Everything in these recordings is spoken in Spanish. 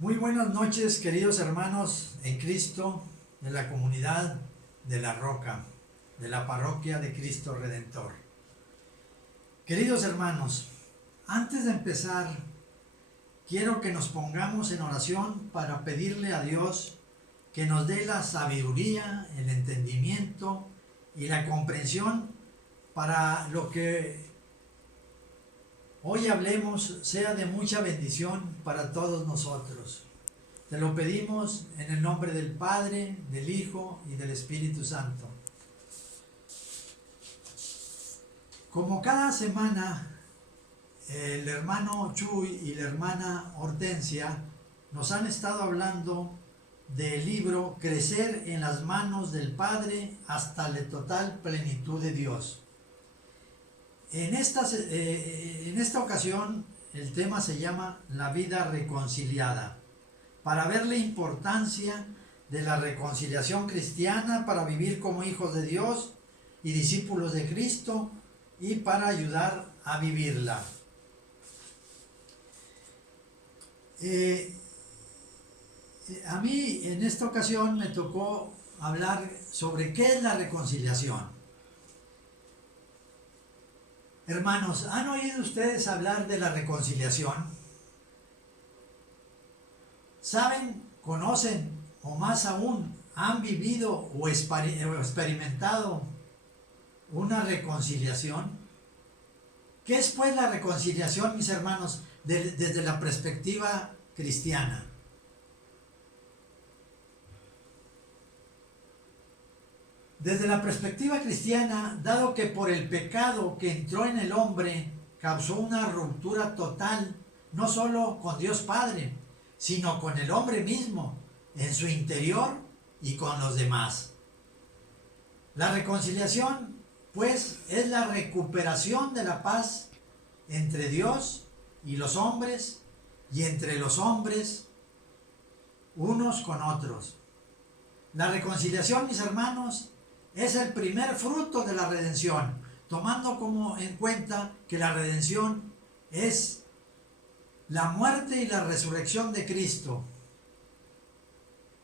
Muy buenas noches, queridos hermanos en Cristo, de la comunidad de La Roca, de la parroquia de Cristo Redentor. Queridos hermanos, antes de empezar, quiero que nos pongamos en oración para pedirle a Dios que nos dé la sabiduría, el entendimiento y la comprensión para lo que hoy hablemos sea de mucha bendición para todos nosotros. Te lo pedimos en el nombre del Padre, del Hijo y del Espíritu Santo. Como cada semana, el hermano Chuy y la hermana Hortensia nos han estado hablando del libro Crecer en las manos del Padre hasta la total plenitud de Dios. En esta ocasión, el tema se llama La vida reconciliada, para ver la importancia de la reconciliación cristiana para vivir como hijos de Dios y discípulos de Cristo y para ayudar a vivirla. A mí en esta ocasión me tocó hablar sobre qué es la reconciliación. Hermanos, ¿han oído ustedes hablar de la reconciliación? ¿Saben, conocen o más aún han vivido o experimentado una reconciliación? ¿Qué es pues la reconciliación, mis hermanos, desde la perspectiva cristiana? Desde la perspectiva cristiana, dado que por el pecado que entró en el hombre causó una ruptura total, no solo con Dios Padre, sino con el hombre mismo, en su interior y con los demás. La reconciliación, pues, es la recuperación de la paz entre Dios y los hombres y entre los hombres unos con otros. La reconciliación, mis hermanos, es el primer fruto de la redención, tomando como en cuenta que la redención es la muerte y la resurrección de Cristo.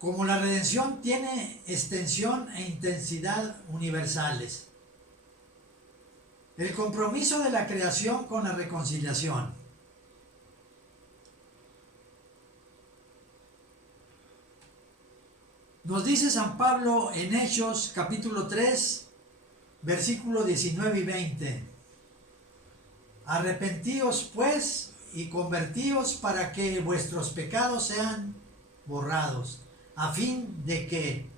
Como la redención tiene extensión e intensidad universales. El compromiso de la creación con la reconciliación. Nos dice San Pablo en Hechos capítulo 3, versículos 19 y 20. Arrepentíos pues y convertíos para que vuestros pecados sean borrados, a fin de que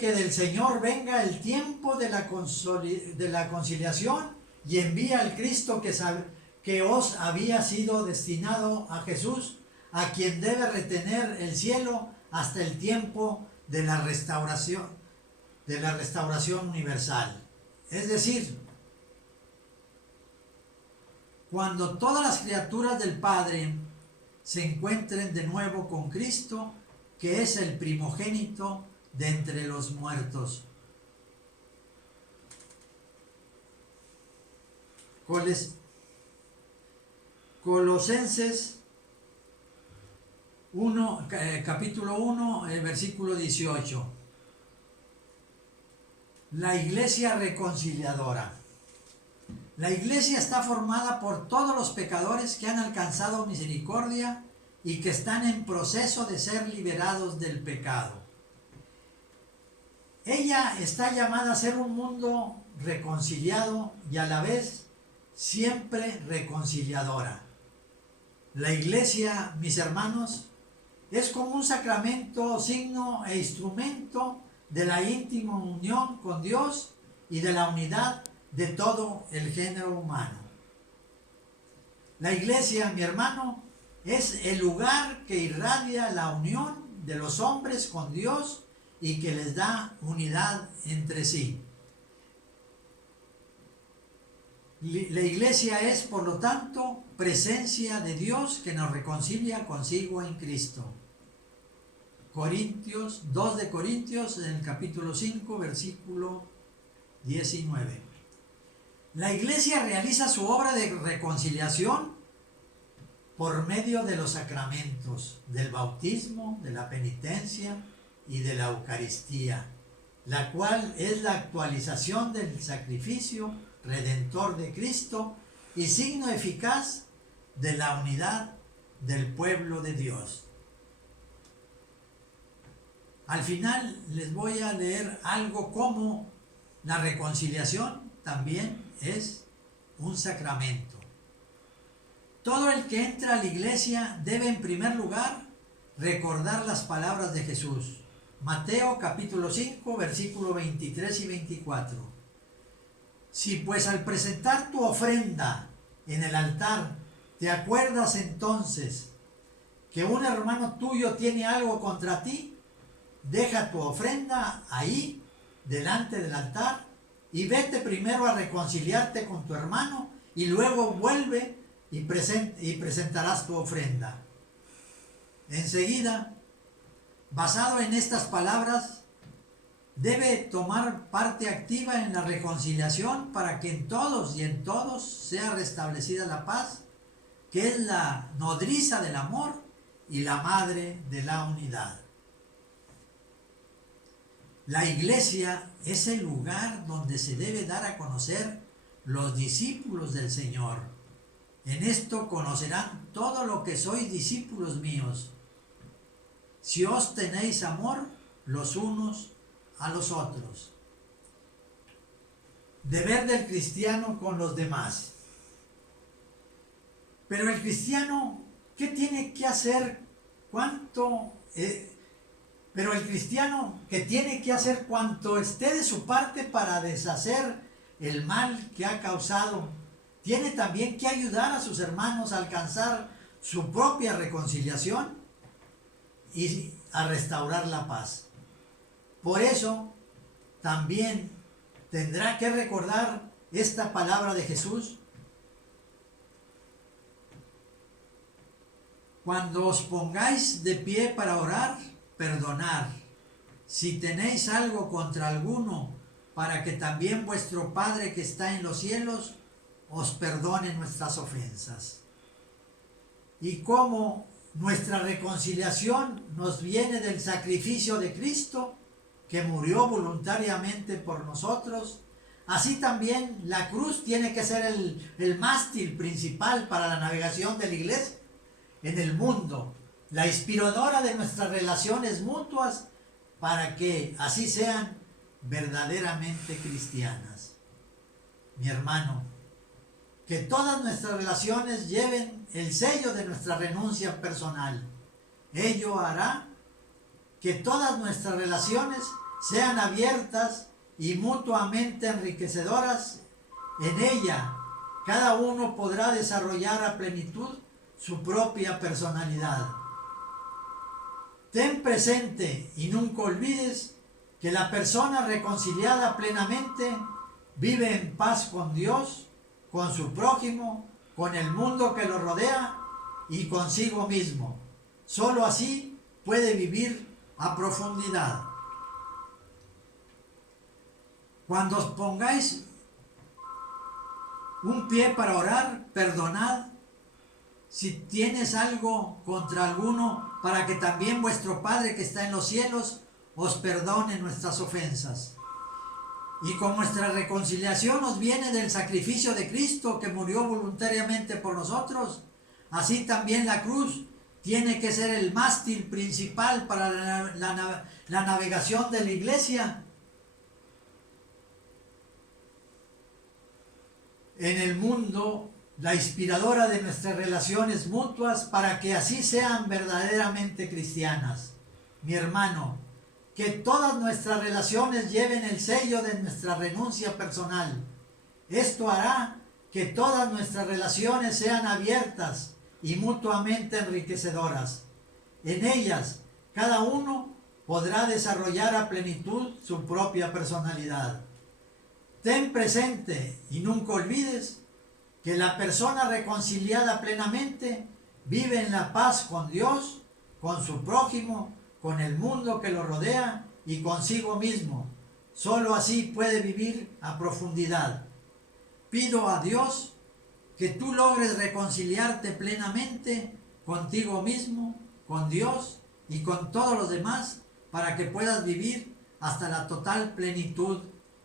del Señor venga el tiempo de la conciliación y envía al Cristo que os había sido destinado, a Jesús, a quien debe retener el cielo hasta el tiempo de la restauración universal. Es decir, cuando todas las criaturas del Padre se encuentren de nuevo con Cristo, que es el primogénito de entre los muertos. Colosenses 1, capítulo 1, versículo 18. La iglesia reconciliadora. La iglesia está formada por todos los pecadores que han alcanzado misericordia y que están en proceso de ser liberados del pecado. Ella está llamada a ser un mundo reconciliado y a la vez siempre reconciliadora. La iglesia, mis hermanos, es como un sacramento, signo e instrumento de la íntima unión con Dios y de la unidad de todo el género humano. La iglesia, mi hermano, es el lugar que irradia la unión de los hombres con Dios y que les da unidad entre sí. La iglesia es, por lo tanto, presencia de Dios que nos reconcilia consigo en Cristo. 2 de Corintios, en el capítulo 5, versículo 19. La iglesia realiza su obra de reconciliación por medio de los sacramentos, del bautismo, de la penitencia y de la Eucaristía, la cual es la actualización del sacrificio redentor de Cristo y signo eficaz de la unidad del pueblo de Dios. Al final les voy a leer algo como la reconciliación también es un sacramento. Todo el que entra a la iglesia debe en primer lugar recordar las palabras de Jesús. Mateo capítulo 5, versículos 23 y 24. Si pues al presentar tu ofrenda en el altar te acuerdas entonces que un hermano tuyo tiene algo contra ti, deja tu ofrenda ahí delante del altar y vete primero a reconciliarte con tu hermano y luego vuelve y presentarás tu ofrenda. Enseguida, basado en estas palabras, debe tomar parte activa en la reconciliación para que en todos y en todos sea restablecida la paz, que es la nodriza del amor y la madre de la unidad. La iglesia es el lugar donde se debe dar a conocer los discípulos del Señor. En esto conocerán todo lo que sois discípulos míos, si os tenéis amor los unos a los otros. Deber del cristiano con los demás. Pero el cristiano, ¿qué tiene que hacer? Pero el cristiano que tiene que hacer cuanto esté de su parte para deshacer el mal que ha causado, tiene también que ayudar a sus hermanos a alcanzar su propia reconciliación y a restaurar la paz. Por eso también tendrá que recordar esta palabra de Jesús: cuando os pongáis de pie para orar, perdonad, si tenéis algo contra alguno, para que también vuestro Padre que está en los cielos os perdone nuestras ofensas. Y como nuestra reconciliación nos viene del sacrificio de Cristo, que murió voluntariamente por nosotros, así también la cruz tiene que ser el mástil principal para la navegación de la iglesia en el mundo, la inspiradora de nuestras relaciones mutuas, para que así sean verdaderamente cristianas. Mi hermano, que todas nuestras relaciones lleven el sello de nuestra renuncia personal. Ello hará que todas nuestras relaciones sean abiertas y mutuamente enriquecedoras. En ella, cada uno podrá desarrollar a plenitud su propia personalidad. Ten presente y nunca olvides que la persona reconciliada plenamente vive en paz con Dios, con su prójimo, con el mundo que lo rodea y consigo mismo. Solo así puede vivir a profundidad. Cuando os pongáis un pie para orar, perdonad si tienes algo contra alguno, para que también vuestro Padre que está en los cielos os perdone nuestras ofensas. Y como nuestra reconciliación nos viene del sacrificio de Cristo, que murió voluntariamente por nosotros, así también la cruz tiene que ser el mástil principal para la navegación de la iglesia en el mundo, la inspiradora de nuestras relaciones mutuas, para que así sean verdaderamente cristianas. Mi hermano, que todas nuestras relaciones lleven el sello de nuestra renuncia personal. Esto hará que todas nuestras relaciones sean abiertas y mutuamente enriquecedoras. En ellas, cada uno podrá desarrollar a plenitud su propia personalidad. Ten presente y nunca olvides que la persona reconciliada plenamente vive en la paz con Dios, con su prójimo, con el mundo que lo rodea y consigo mismo. Solo así puede vivir a profundidad. Pido a Dios que tú logres reconciliarte plenamente contigo mismo, con Dios y con todos los demás, para que puedas vivir hasta la total plenitud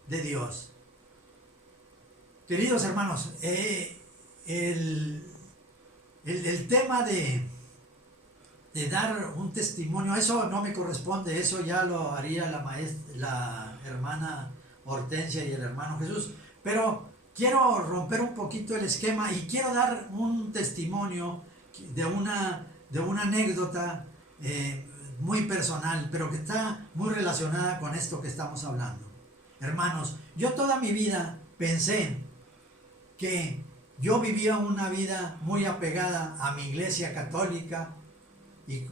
de Dios. Queridos hermanos, el tema de dar un testimonio, eso no me corresponde, eso ya lo haría la hermana Hortensia y el hermano Jesús, pero quiero romper un poquito el esquema y quiero dar un testimonio de una anécdota muy personal, pero que está muy relacionada con esto que estamos hablando. Hermanos, yo toda mi vida pensé que yo vivía una vida muy apegada a mi iglesia católica y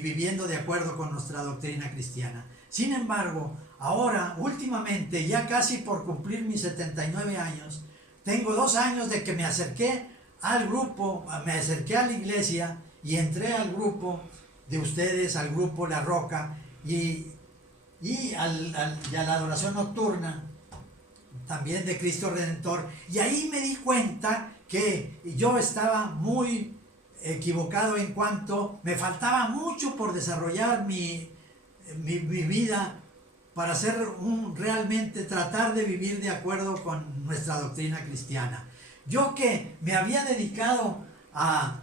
viviendo de acuerdo con nuestra doctrina cristiana. Sin embargo, ahora, últimamente, ya casi por cumplir mis 79 años, tengo 2 años de que me acerqué al grupo, me acerqué a la iglesia y entré al grupo de ustedes, al grupo La Roca y a la adoración nocturna, también de Cristo Redentor. Y ahí me di cuenta que yo estaba muy equivocado en cuanto me faltaba mucho por desarrollar mi vida para realmente tratar de vivir de acuerdo con nuestra doctrina cristiana. Yo que me había dedicado a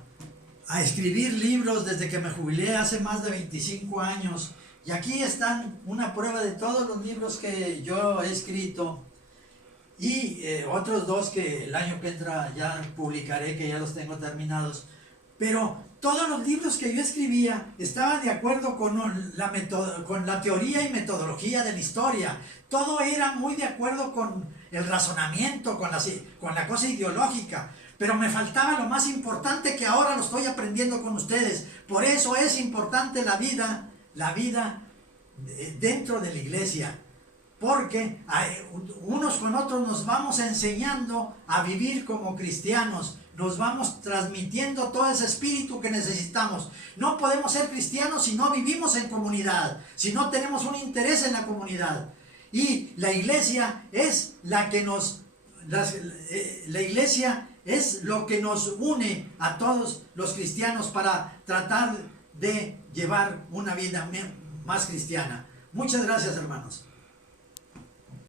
escribir libros desde que me jubilé hace más de 25 años, y aquí están una prueba de todos los libros que yo he escrito, y otros 2 que el año que entra ya publicaré, que ya los tengo terminados. Pero todos los libros que yo escribía estaban de acuerdo con la teoría y metodología de la historia. Todo era muy de acuerdo con el razonamiento, con la cosa ideológica. Pero me faltaba lo más importante, que ahora lo estoy aprendiendo con ustedes. Por eso es importante la vida dentro de la iglesia. Porque unos con otros nos vamos enseñando a vivir como cristianos. Nos vamos transmitiendo todo ese espíritu que necesitamos. No podemos ser cristianos si no vivimos en comunidad, si no tenemos un interés en la comunidad. Y la iglesia es la iglesia es lo que nos une a todos los cristianos para tratar de llevar una vida más cristiana. Muchas gracias, hermanos.